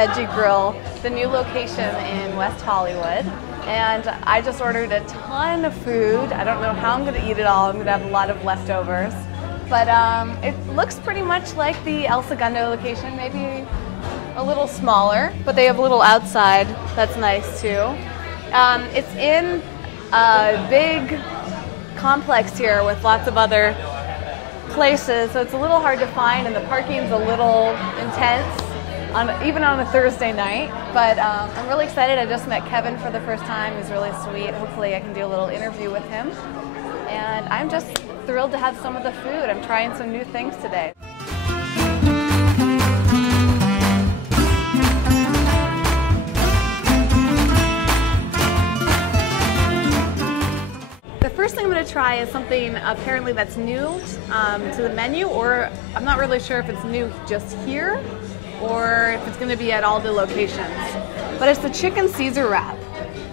Veggie Grill, the new location in West Hollywood. And I just ordered a ton of food. I don't know how I'm gonna eat it all. I'm gonna have a lot of leftovers. But it looks pretty much like the El Segundo location, maybe a little smaller, but they have a little outside that's nice too. It's in a big complex here with lots of other places, so it's a little hard to find, and the parking's a little intense, even on a Thursday night. But I'm really excited. I just met Kevin for the first time. He's really sweet. Hopefully I can do a little interview with him. And I'm just thrilled to have some of the food. I'm trying some new things today. The first thing I'm going to try is something apparently that's new to the menu, or I'm not really sure if it's new just here or if it's going to be at all the locations. But it's the chicken Caesar wrap.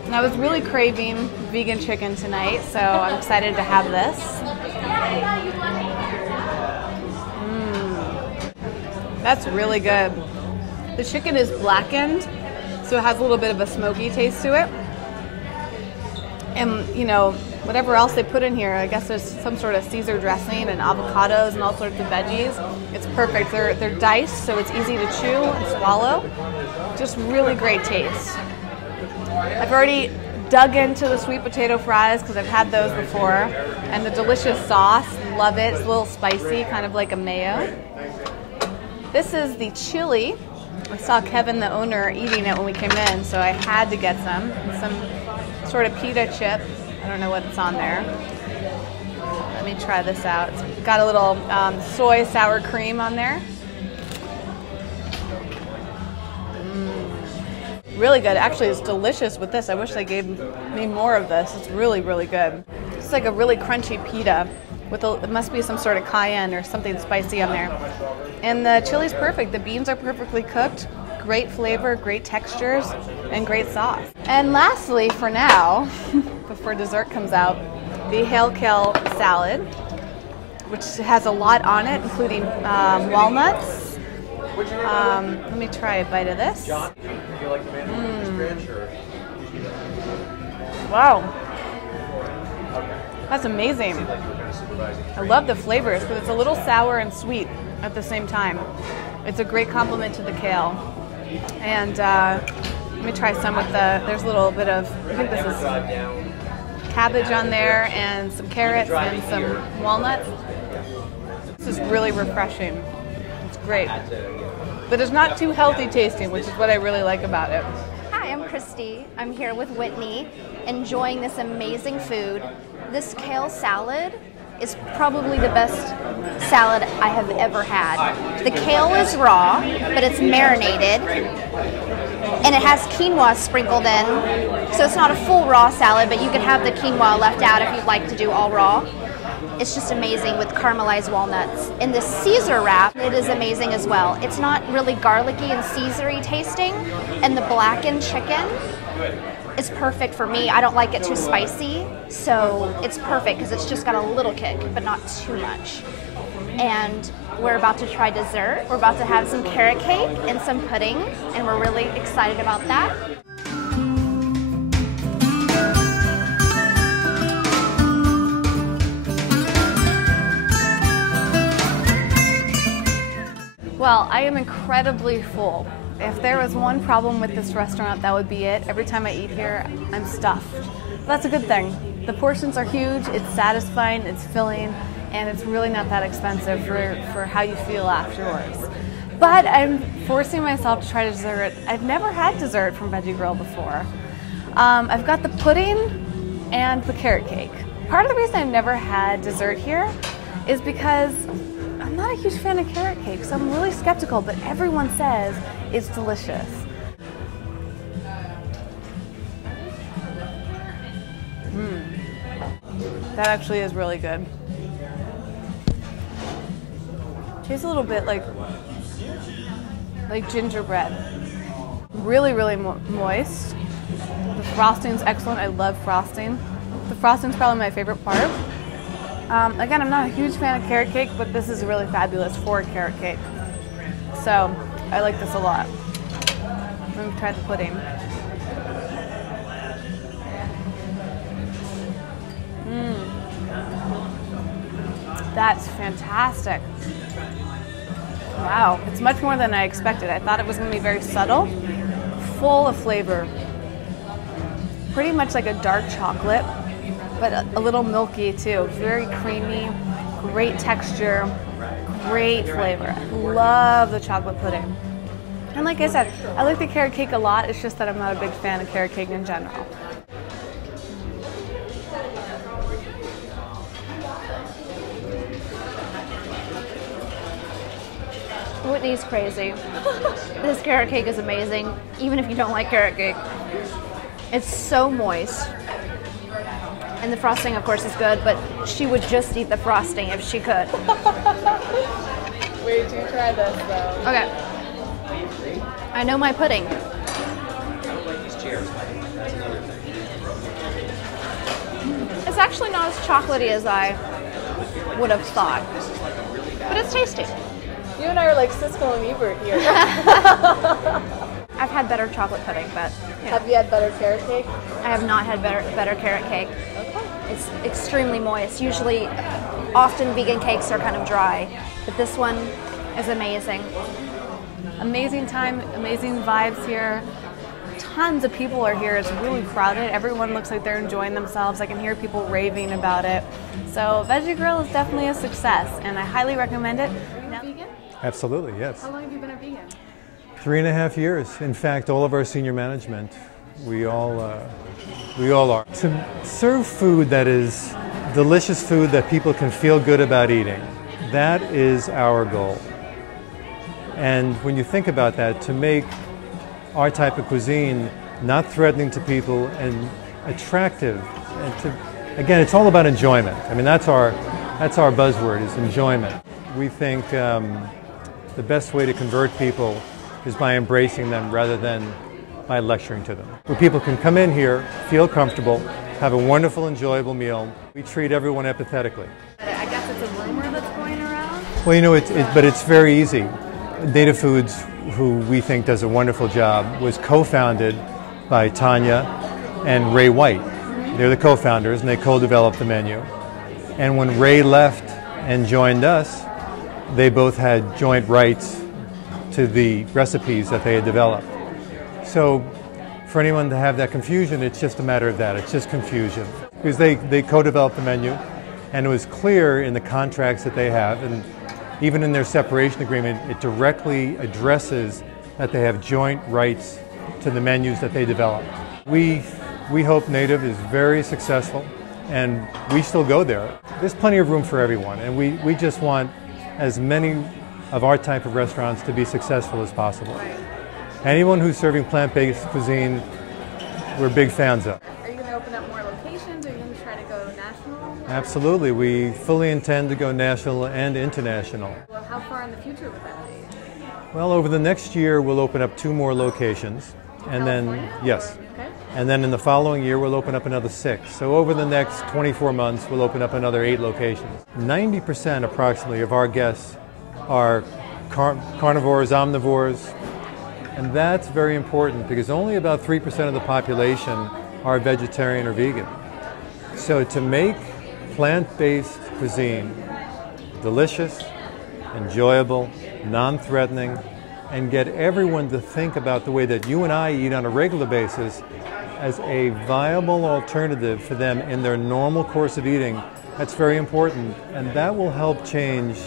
And I was really craving vegan chicken tonight, so I'm excited to have this. That's really good. The chicken is blackened, so it has a little bit of a smoky taste to it. And, you know, whatever else they put in here, I guess there's some sort of Caesar dressing and avocados and all sorts of veggies. It's perfect. They're diced, so it's easy to chew and swallow. Just really great taste. I've already dug into the sweet potato fries because I've had those before. And the delicious sauce, love it. It's a little spicy, kind of like a mayo. This is the chili. I saw Kevin, the owner, eating it when we came in, so I had to get some sort of pita chip. I don't know what's on there. Let me try this out. It's got a little soy sour cream on there. Really good. Actually, it's delicious with this. I wish they gave me more of this. It's really, really good. It's like a really crunchy pita with it must be some sort of cayenne or something spicy on there. And the chili's perfect. The beans are perfectly cooked. Great flavor, great textures, and great sauce. And lastly, for now, before dessert comes out, the hail kale salad, which has a lot on it, including walnuts. Let me try a bite of this. Wow, that's amazing. I love the flavors, but it's a little sour and sweet at the same time. It's a great compliment to the kale. And let me try some with there's a little bit of, I think this is cabbage on there, and some carrots and some walnuts. This is really refreshing. It's great. But it's not too healthy tasting, which is what I really like about it. Hi, I'm Christy. I'm here with Whitney, enjoying this amazing food. This kale salad is probably the best salad I have ever had. The kale is raw, but it's marinated, and it has quinoa sprinkled in, so it's not a full raw salad, but you can have the quinoa left out if you'd like to do all raw. It's just amazing with caramelized walnuts. And the Caesar wrap, it is amazing as well. It's not really garlicky and Caesar-y tasting, and the blackened chicken is perfect for me. I don't like it too spicy, so it's perfect because it's just got a little kick, but not too much. And we're about to try dessert. We're about to have some carrot cake and some pudding, and we're really excited about that. Well, I am incredibly full. If there was one problem with this restaurant, that would be it. Every time I eat here, I'm stuffed. But that's a good thing. The portions are huge, it's satisfying, it's filling, and it's really not that expensive for how you feel afterwards. But I'm forcing myself to try dessert. I've never had dessert from Veggie Grill before. I've got the pudding and the carrot cake. Part of the reason I've never had dessert here is because I'm not a huge fan of carrot cake, so I'm really skeptical, but everyone says it's delicious. That actually is really good. Tastes a little bit like gingerbread. Really, really moist. The frosting's excellent. I love frosting. The frosting's probably my favorite part. Again, I'm not a huge fan of carrot cake, but this is really fabulous for carrot cake. So I like this a lot. even tried the pudding. That's fantastic. Wow, it's much more than I expected. I thought it was going to be very subtle, full of flavor. Pretty much like a dark chocolate, but a little milky too. Very creamy, great texture, great flavor. I love the chocolate pudding. And like I said, I like the carrot cake a lot. It's just that I'm not a big fan of carrot cake in general. Whitney's crazy. This carrot cake is amazing, even if you don't like carrot cake. It's so moist. And the frosting, of course, is good, but she would just eat the frosting if she could. Wait till you try this, though. Okay. I know my pudding. It's actually not as chocolatey as I would have thought, but it's tasty. You and I are like Siskel and Ebert here. I've had better chocolate pudding, but yeah. Have you had better carrot cake? I have not had better carrot cake. Okay. It's extremely moist. Usually, often vegan cakes are kind of dry, but this one is amazing. Amazing time, amazing vibes here. Tons of people are here. It's really crowded. Everyone looks like they're enjoying themselves. I can hear people raving about it. So Veggie Grill is definitely a success, and I highly recommend it. Vegan? Absolutely, yes. How long have you been a vegan? 3.5 years. In fact, all of our senior management, we all are. To serve food that is delicious food that people can feel good about eating, that is our goal. And when you think about that, to make our type of cuisine not threatening to people and attractive, and to, again, it's all about enjoyment. I mean, that's our buzzword, is enjoyment. We think the best way to convert people is by embracing them rather than by lecturing to them. Where people can come in here, feel comfortable, have a wonderful, enjoyable meal. We treat everyone empathetically. I guess it's a rumor that's going around? Well, you know, but it's very easy. Native Foods, who we think does a wonderful job, was co-founded by Tanya and Ray White. They're the co-founders, and they co-developed the menu. And when Ray left and joined us, they both had joint rights to the recipes that they had developed. So for anyone to have that confusion, it's just a matter of that. It's just confusion. Because they co-developed the menu, and it was clear in the contracts that they have, and even in their separation agreement, it directly addresses that they have joint rights to the menus that they develop. We hope Native is very successful, and we still go there. There's plenty of room for everyone, and we just want as many of our type of restaurants to be successful as possible. Anyone who's serving plant-based cuisine, we're big fans of. Are you going to open up more locations? Are you going to try to go national? Absolutely. We fully intend to go national and international. Well, how far in the future would that be? Well, over the next year, we'll open up 2 more locations. And California, then, yes. Okay. And then in the following year, we'll open up another 6. So over the next 24 months, we'll open up another 8 locations. 90% approximately of our guests are carnivores, omnivores, and that's very important because only about 3% of the population are vegetarian or vegan. So to make plant-based cuisine delicious, enjoyable, non-threatening, and get everyone to think about the way that you and I eat on a regular basis as a viable alternative for them in their normal course of eating, that's very important, and that will help change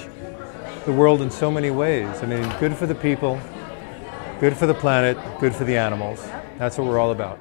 the world in so many ways. I mean, good for the people, good for the planet, good for the animals. That's what we're all about.